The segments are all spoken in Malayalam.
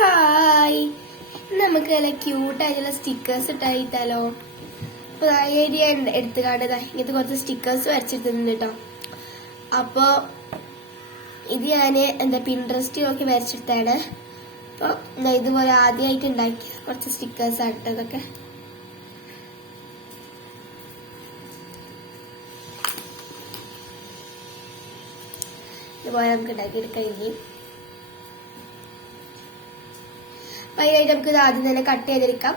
ഹായ്, നമുക്ക് നല്ല ക്യൂട്ടായിട്ടുള്ള സ്റ്റിക്കേഴ്സ് ഇട്ടായിട്ടാലോ. അപ്പൊ ഐഡിയ എടുത്തു കാണുക. ഇത് കുറച്ച് സ്റ്റിക്കേഴ്സ് വരച്ചിട്ടുണ്ട് കേട്ടോ. അപ്പൊ ഇത് ഞാന് പിൻട്രസ്റ്റ് നോക്കി വരച്ചെടുത്താണ്. അപ്പൊ ഇതുപോലെ ആദ്യമായിട്ട് ഉണ്ടാക്കിയ കുറച്ച് സ്റ്റിക്കേഴ്സ് ആണ് ഇതൊക്കെ. ഇതുപോലെ നമുക്ക് ഉണ്ടാക്കിയെടുക്കാം. ഇനി അതിനായിട്ട് നമുക്ക് ഇത് ആദ്യം തന്നെ കട്ട് ചെയ്തെടുക്കാം.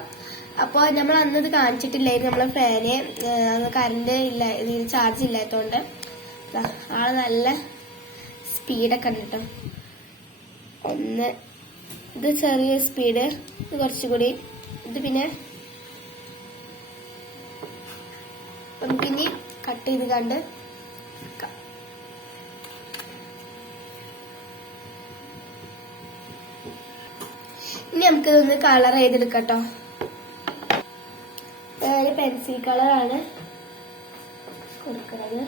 അപ്പോൾ നമ്മൾ അന്നത് കാണിച്ചിട്ടില്ലായിരുന്നു. നമ്മളെ ഫാന് കറണ്ട് ഇല്ല, ഇതിന് ചാർജ് ഇല്ലാത്തതുകൊണ്ട് ആള് നല്ല സ്പീഡൊക്കെ ഉണ്ട് കേട്ടോ. ഒന്ന് ഇത് ചെറിയ സ്പീഡ്, ഇത് കുറച്ചുകൂടി, ഇത് പിന്നെ നമുക്കിനി കട്ട് ചെയ്ത് കണ്ട് ഇനി നമുക്കിതൊന്ന് കളർ ചെയ്തെടുക്കട്ടോ. പെൻസിൽ കളറാണ് കൊടുക്കുന്നത്.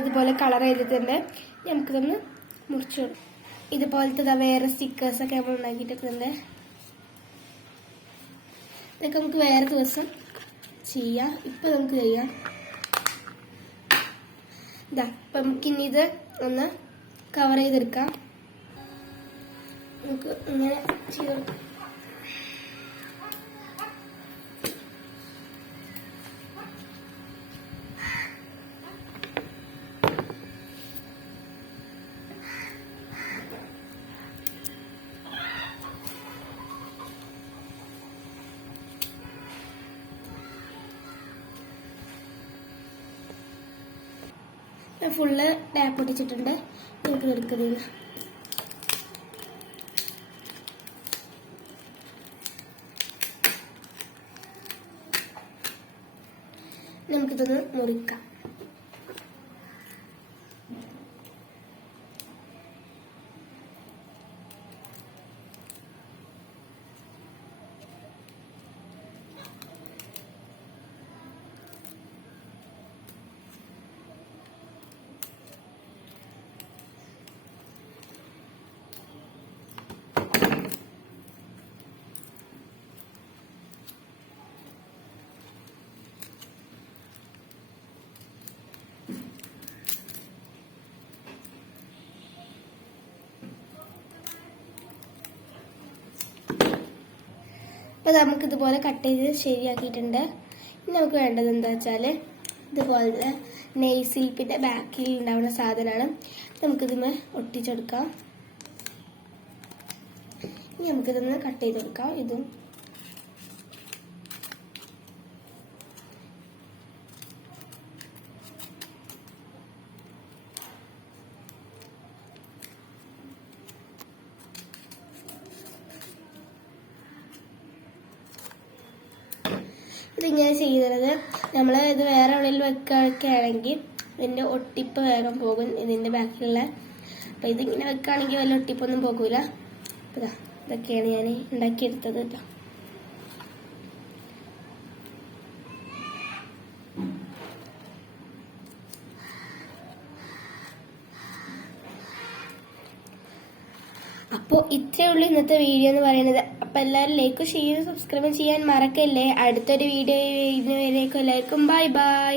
ഇതുപോലെ കളർ ചെയ്തിട്ടുണ്ട്. നമുക്കിതൊന്ന് മുറിച്ചു. ഇതുപോലത്തെ വേറെ സ്റ്റിക്കേഴ്സൊക്കെ നമ്മൾ ഉണ്ടാക്കിയിട്ടുണ്ട്. ഇതൊക്കെ നമുക്ക് വേറെ ദിവസം ചെയ്യാം. ഇപ്പൊ നമുക്ക് ചെയ്യാം. അപ്പൊ നമുക്കിനി ഇത് ഒന്ന് കവർ ചെയ്തെടുക്കാം. നമുക്ക് ഇങ്ങനെ ചെയ്യാം. ഫുള്ള് ടാപ്പ് പൊട്ടിച്ചിട്ടുണ്ട്. നമുക്ക് എടുക്കുന്നില്ല. നമുക്കിതൊന്ന് മുറിക്കാം. അപ്പോൾ നമുക്ക് ഇതുപോലെ കട്ട് ചെയ്ത് ശരിയാക്കിയിട്ടുണ്ട്. ഇനി നമുക്ക് വേണ്ടത് എന്താ വെച്ചാൽ ഇതുപോലെ നെയിൽ സ്ലിപ്പിന്റെ ബാക്കിൽ ഉണ്ടാവുന്ന സാധനമാണ്. നമുക്കിതിന് ഒട്ടിച്ചെടുക്കാം. ഇനി നമുക്കിതൊന്ന് കട്ട് ചെയ്തെടുക്കാം. ഇതും ഇതിങ്ങനെ ചെയ്യുന്നത് നമ്മൾ ഇത് വേറെ എവിടെയെങ്കിലും വെക്കുകയാണെങ്കിൽ ഇതിൻ്റെ ഒട്ടിപ്പ് വേഗം പോകും ഇതിൻ്റെ ബാക്കിലുള്ള. അപ്പം ഇതിങ്ങനെ വെക്കുകയാണെങ്കിൽ വല്ല ഒട്ടിപ്പൊന്നും പോകൂല. അപ്പം ഇതൊക്കെയാണ് ഞാൻ ഉണ്ടാക്കിയെടുത്തത് കേട്ടോ. അപ്പോൾ ഇത്രയേ ഉള്ളൂ ഇന്നത്തെ വീഡിയോ എന്ന് പറയുന്നത്. അപ്പോൾ എല്ലാവരും ലൈക്ക് ഷെയർ സബ്സ്ക്രൈബ് ചെയ്യാൻ മറക്കല്ലേ. അടുത്തൊരു വീഡിയോ എല്ലാവർക്കും ബൈ ബൈ.